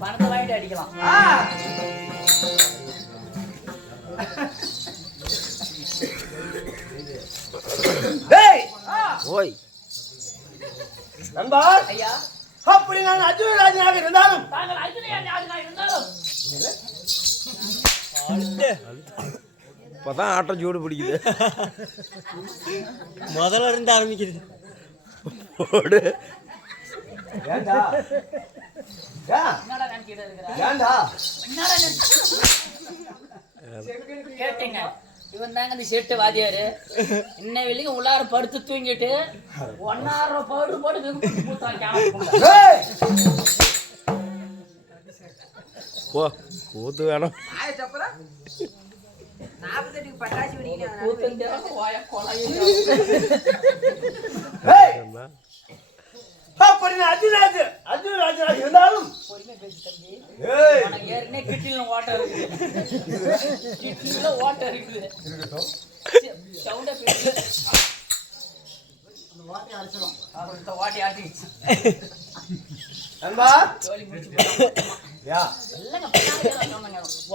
பணத்தை வாங்கிட்டு அடிக்கலாம். ஓய் நண்பா ஐயா, அப்படி நான் அர்ஜுனராஜனாக இருந்தாலும் தாங்கள் அர்ஜுனராஜனாக இருந்தாலும் இப்பதான் ஆட்டம் சூடு பிடிக்குது. முதல்ல இருந்து ஆரம்பிக்கிறது. ஏண்டா என்னடா நினைச்சிட்டு இருக்கிற? ஏண்டா என்னடா கேட்டீங்க? இவன் தாங்க இந்த செட்டு வாதியாரு. இன்னை வெளியும் உள்ளார படுத்து தூங்கிட்டு 1.5 பவுடர் போட்டு பூத்தாங்க. போ கூத்து வேணும். அப்படி நான் அர்ஜுனராஜனாக இருந்தாலும் ஏற்கனவே கிட்டில வாட்டர் இருக்குது. கிட்டில வாட்டர் இருக்குது. சவுண்ட வாட்டி ஆட்டிச்சு. நண்பா சொல்லி முடிச்சு இல்லங்க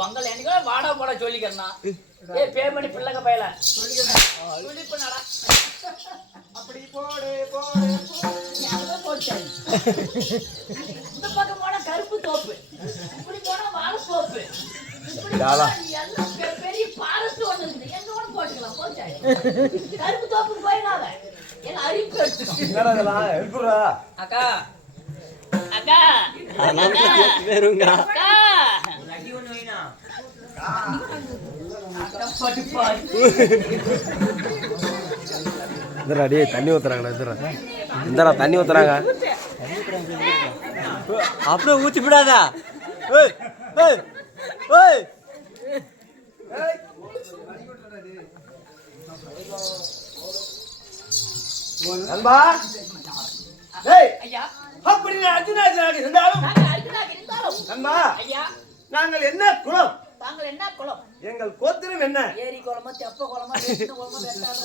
உங்களை என்னைக்கோ வாடா போட சொல்லிக்கிறேன்னா பே பண்ணி பிள்ளைங்க பையல சொல்லிப்பா. அப்படி போடு இந்த பக்கம் போனா கருப்பு தோப்பு, இப்படி போனா வாழைத்தோப்பு, பெரிய பாரஸ்ட் ஒண்ணு இருக்குது. எங்க கூட போட்டுக்கலாம். போச்சா கருப்பு தோப்புக்கு போயிடாத, என்ன அரிப்பு எடுத்துக்கோ. அக்கா அக்கா வேறுங்க அக்கா இந்தடா தண்ணி ஊத்துறாங்கடா. இந்தடா தண்ணி ஊத்துறாங்க. அப்படியே ஊத்தி விடாதா? நண்பா ஐயா, அப்படி நான் அர்ஜுனராஜனாக இருந்தாலும் நண்பா ஐயா, நாங்கள் என்ன குலம்? தாங்கள் என்ன குலம்? எங்கள் கோத்திரம் என்ன? ஏரி குளமா, தெப்ப குளமா, வெட்ட குளமா, வெட்டாத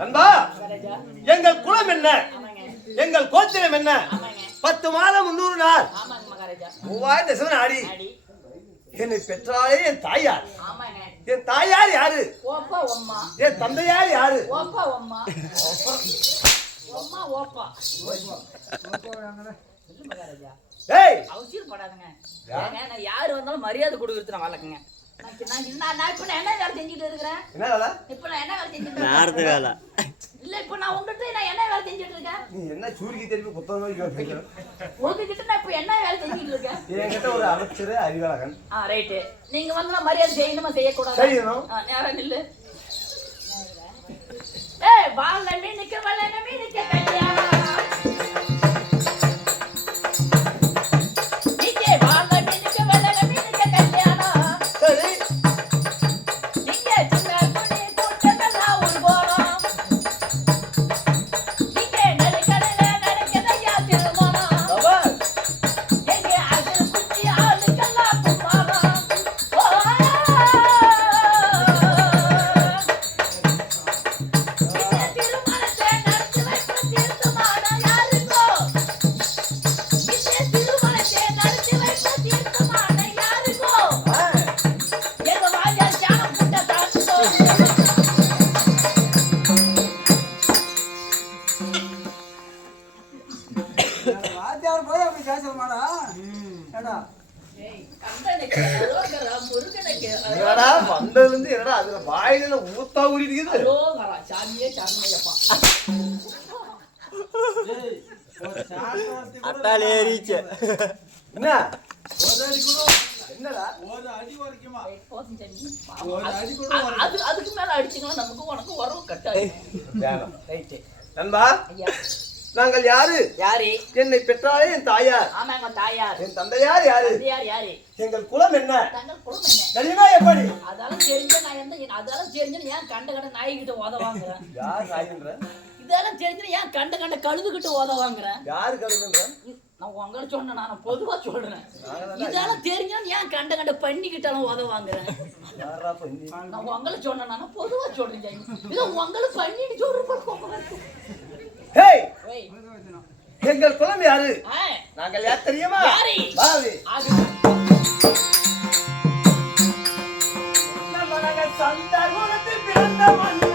நண்பா எங்கள் குலம் என்ன? எங்கள் கோத்திரம் என்ன? 10 மாதம் 300 நாள் 3000 தசம நாடி என்னை பெற்றாலே என் தாயார். என் தாயார் யாரு? என் தந்தையார் யாரு? யாரு வந்தாலும் மரியாதை கொடுக்கறது நான் வழக்குங்க. நான் இப்ப என்ன வேலை செஞ்சுட்டு இருக்கிறேன்? இப்ப நான் என்ன வேலை செஞ்சுட்டு இருக்கேன்? இல்ல இப்ப நான் உங்ககிட்ட நான் என்ன வேலை செஞ்சுட்டு இருக்கேன்? நீ என்ன சூரிக்கு திருப்பி புத்தகம் உங்ககிட்ட நான் இப்ப என்ன வேலை செஞ்சுட்டு இருக்கேன்? என்கிட்ட ஒரு அமைச்சர் அறிவாளகன். ரைட்டு. நீங்க வந்து மரியாதை செய்யணுமா செய்யக்கூடாது? செய்யணும். நேரம் இல்ல. வாழ மீனுக்கு வளன மீனுக்கு கல்யாணம். கல்யாணம் ஏய், கந்தனுக்கு, அரோகரா, முருகனுக்கு, என்னடா வந்ததுல இருந்து என்னடா அதுல வாயில ஊத்தா ஊறிட்டு இருக்குது. அரோகரா, சாமியே சரணமையப்பா. அட்டால் ஏறிச்சு. என்ன என்னடா ஏய், போதும் சாமி. அதுக்கு மேல அடிச்சீங்களா நமக்கு உனக்கு உறவு கட்டாது. வேணாம். ரைட்டு. நண்பா ஐயா, நாங்கள் யாரு? யாரு? என்னை பெற்றாலே என் தாயார். ஆமாங்க, தாயார். என் தந்தையார் யாரு? தந்தையார் யாரு? எங்கள் குலம் என்ன? தங்கள் குலம் என்ன? கலிமா எப்படி? அதெல்லாம் தெரிஞ்ச நான் அதெல்லாம் தெரிஞ்சு ஏன் கண்ட நாய்கிட்ட உதவாங்கிறேன்? யார் நாயின்ற? இதெல்லாம் தெரிஞ்சு ஏன் கண்ட கழுதுகிட்ட உதவாங்கிறேன்? யாரு கழுதுன்ற? நான் உங்களை சொன்னேன், நான் பொதுவா சொல்றேன். இதெல்லாம் தெரிஞ்சா ஏன் கண்ட பண்ணிக்கிட்டாலும் உதவாங்கிறேன்? யாரா பண்ணி? நான் உங்களை சொன்னேன், நான் பொதுவா சொல்றேன். இதை உங்களை பண்ணிட்டு சொல்றேன். ஹேய், ஏய், எங்கள் குலம் யாரு? ஆ, நாங்கள் யார் தெரியுமா? யாரு? பாவி. ஆகு. நம்ம நாங்கள் சந்த குலத்தில் பிறந்த மன்னா.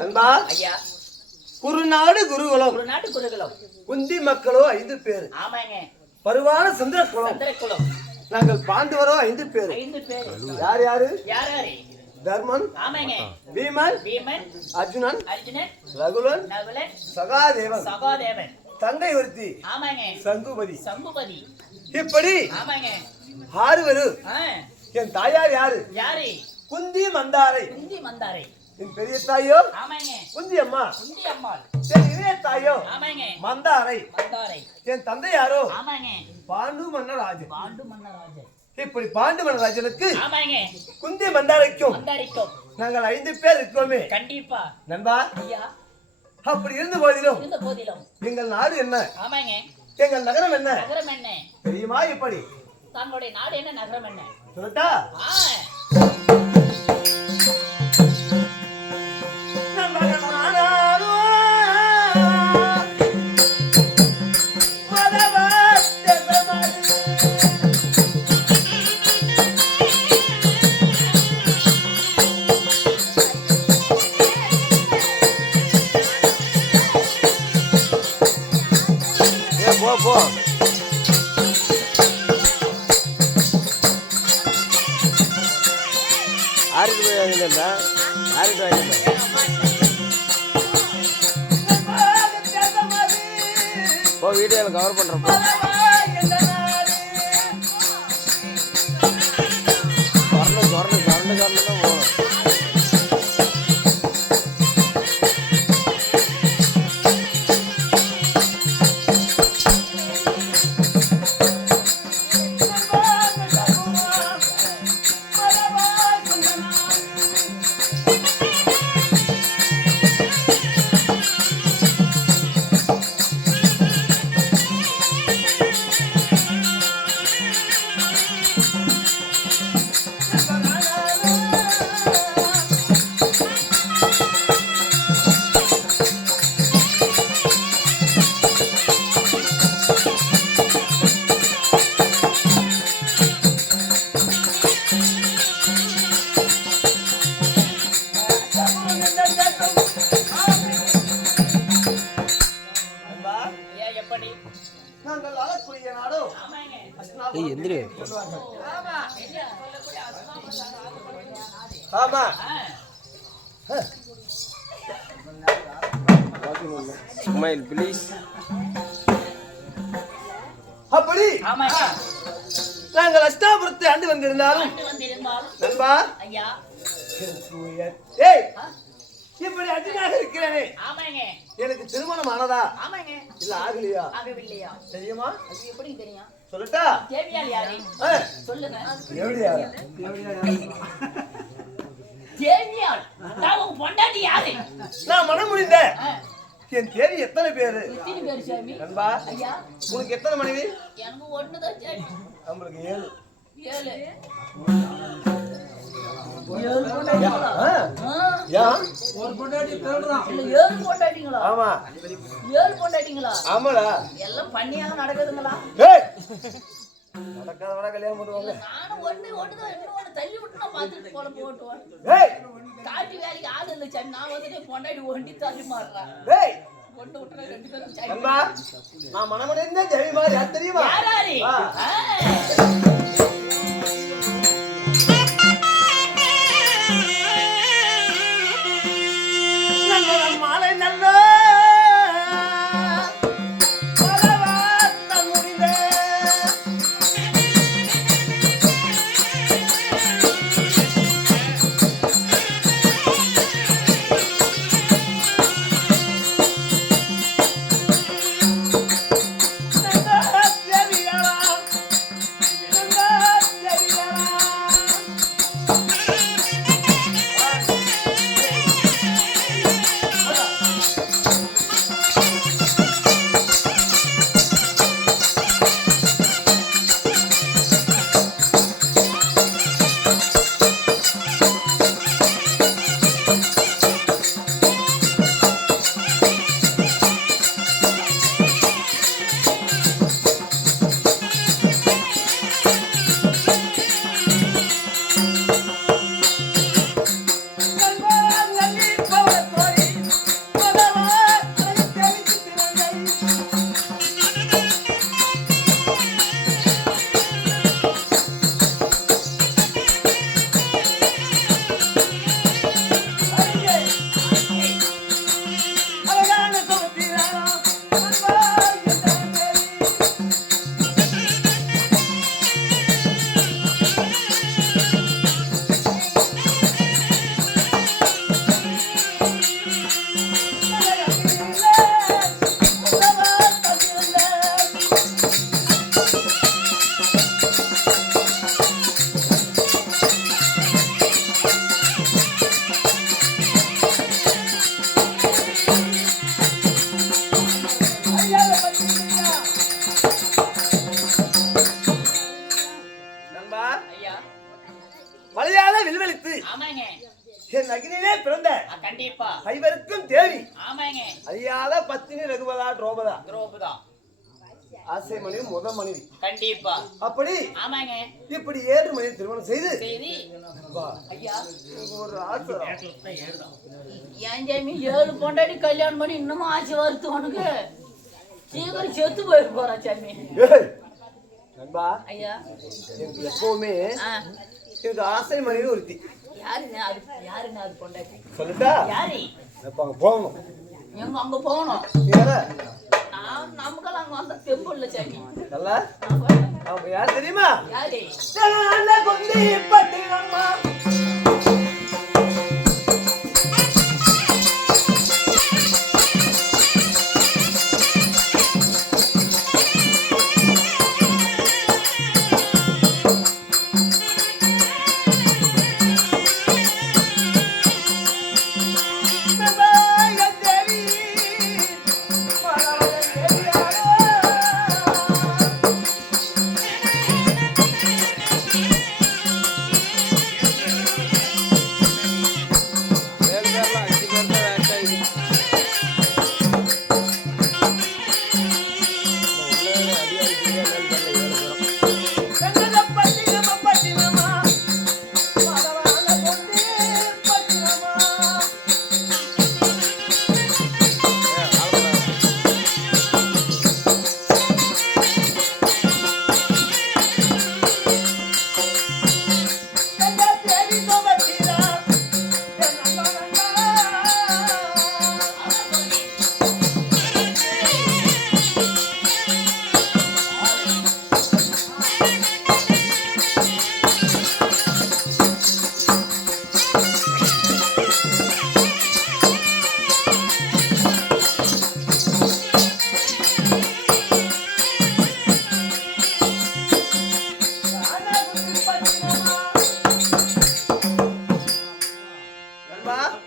நண்பா, ஐயா, குருநாடு குருகுலம். ஒரு நாட்டு குருகுலம். குந்தி மக்களோ 5 பேர். ஆமாங்க, பருவான சந்திர குலம். சந்திரகுலம். நாங்கள் பாண்டவரோ 5 பேர். 5 பேர். யார் யாரு? யாராரு? தர்மன், ஆமாங்க, பீமன், பீமன், அர்ஜுனன், அர்ஜுனன், ரகுலன், நகுலன், சகாதேவன், சகாதேவன், தங்கை ஒருத்தி, ஆமாங்க, சங்குபதி. சம்புபதி. இப்படி ஆமாங்க. 6 பேரு. ஆ, என் தாயார் யாரு? யாரு? குந்தி மந்தாரை. குந்தி மந்தாரை. என் பெரிய தாயோ ஆமாங்க, குந்தி அம்மா. குந்தி அம்மாள். என் இளைய தாயோ ஆமாங்க, மந்தாரை. மந்தாரை. என் தந்தை யாரோ ஆமாங்க, பாண்டு மன்னராஜன். பாண்டு மன்னராஜன். இப்படி பாண்டு மன்னராஜனுக்கு ஆமாங்க, குந்தி மந்தாரைக்கும் மந்தாரிக்கும் நாங்கள் 5 பேர் இருக்கோமே. கண்டிப்பா. நண்பா, ஐயா, அப்படி இருந்த போதிலும் இருந்த போதிலும் எங்கள் நாடு என்ன? ஆமாங்க, எங்கள் நகரம் என்ன நகரம் என்ன? தெரியுமா? இப்படி தங்களுடைய நாடு என்ன, நகரம் என்ன? சொல்லட்டா? ஆ, போ போ. ஆறிட்டு போய் வாங்கிட்டா ஆறிட்டு வாங்கிட்டா போ, வீடியோ கவர் பண்றேன் போ. வரணும் வரணும் வரணும். சொந்தக்காரன் தான் போகணும். ஐயா எப்படி நாங்கள் வாழக்கூடிய நாடும் ஆமாங்க ஏய் எந்திரு ஆமா என்ன சொல்லக்கூடிய அஸ்மாம ஆமா ஸ்மைல் ப்ளீஸ். அப்படி ஆமாங்க நாங்கள் அஷ்டாபுரத்தை ஆண்டு வந்திருந்தாலும் ஆண்டு வந்திருந்தாலும் நண்பா ஐயா ஏய் இப்படி அடிமையாக இருக்கிறேனே ஆமாங்க எனக்கு திருமணம் ஆனதா ஆமாங்க இல்ல ஆகலையா ஆகவில்லையா தெரியுமா அது எப்படி தெரியும் சொல்லட்டா தேவியால் யாரு ஆ, சொல்லுங்க எப்படியா தேவியால் நான் உங்க பொண்டாட்டி யாரு நான் மனம் முடிந்தேன் ஆ, என் தேவி எத்தனை பேரு எத்தனை பேர் சாமி நண்பா ஐயா உனக்கு எத்தனை மனைவி எனக்கு ஒண்ணுதான் சாமி நம்மளுக்கு 7 ஏழு ஏழு பொண்டாட்டிங்களா ஆ, ஆ, ஏன் இல்ல ஏழு பொண்டாட்டிங்களா ஆமா 7 பொண்டாட்டிங்களா ஆமாடா எல்லாம் பண்ணியாக நடக்குதுங்களா ஏய் நடக்காதவடா கல்யாணம் பண்ணுவாங்க நானும் ஒண்ணுதான் இன்னொன்னு தள்ளி விட்டு நான் பார்த்துட்டு போல போட்டுவேன் ஏய் காட்டு வேலைக்கு ஆள் இல்லை சாமி நான் வந்துட்டு பொண்டாட்டி ஒண்டி தள்ளி மாறுறேன் ஏய் கொண்டு விட்டுற 2 பேரும் சாமி நண்பா நான் மனமடைந்த ஜெயமா யார் தெரியுமா யாராரு ஆ. நல்ல மாலை நல்ல மலவாட்டம் முடிந்த மலையாள வில்வெளித்து ஆமாங்க என் அக்னியிலே பிறந்த கண்டிப்பா ஐவருக்கும் தேவி ஆமாங்க அறியாத பத்தினி ரகுபதா துரோபதா துரோபதா ஆசை மனைவி முத மனைவி கண்டிப்பா அப்படி ஆமாங்க இப்படி 7 மணி திருமணம் செய்து சரி வா, ஐயா ஒரு ஆசை ஏன் ஜாமி 7 பொண்டாட்டி கல்யாணம் பண்ணி இன்னமும் ஆசை வருது உனக்கு சீக்கிரம் செத்து போயிட்டு போறா சாமி ஏய், நண்பா ஐயா எனக்கு எப்பவுமே ஆ, எனக்கு ஆசை மனைவி ஒருத்தி யாருன்னு அது பொண்டாட்டி சொல்லட்டா யாரு இப்ப அங்க போகணும் எங்க அங்க போகணும் யார நமக்கெல்லாம் அங்க வந்த தெம்பு இல்ல சாமி நல்லா அவன் யார் தெரியுமா யாரு கொந்தி பட்டினம்மா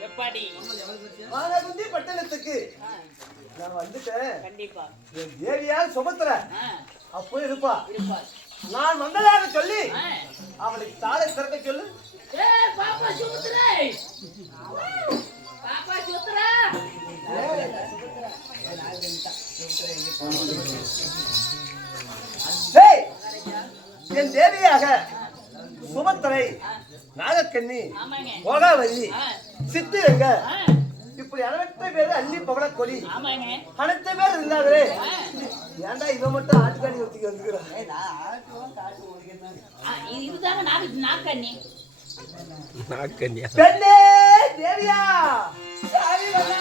எப்பாடி மானகுந்தி பட்டணத்துக்கு நான் வந்துட்டேன். கண்டிப்பா என் தேவியார் சுமத்திர அப்போ இருப்பா. இருப்பார். நான் வந்ததாக சொல்லி ஆ. அவளுக்கு தாளை திறக்க சொல்லு. ஏய் பாப்பா சுத்துறே. பாப்பா சுத்துறா. டேய், என் தேவியாக சுமத்திரை, நாகக்கண்ணி, ஆமாங்க. கோகாவதி, ஆ. சித்திரங்க ஆ. இப்படி அனைத்து பேரு அள்ளி பகல கொடி ஆமாங்க. அனைத்து பேர் இருந்தாங்களே. ஆ. ஏன்டா இவன் மட்டும் ஆட்டுக்காணி ஒத்திக்கு வந்துக்கிறான்? இதுதாங்க நாக்கண்ணி. நாக்கண்ணியா பெண்ணே தேவியா சாவி வந்தா.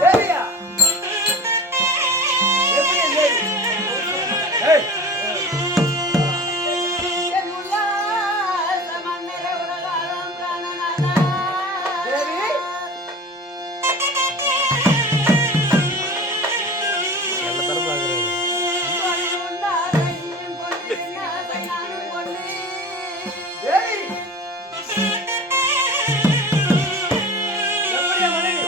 தேவியா எப்படி தேவி? ஏய் தேவி நல்ல தரம் பார்க்குறாரு தேவி எப்படி மனைவி?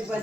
கண்டிப்பா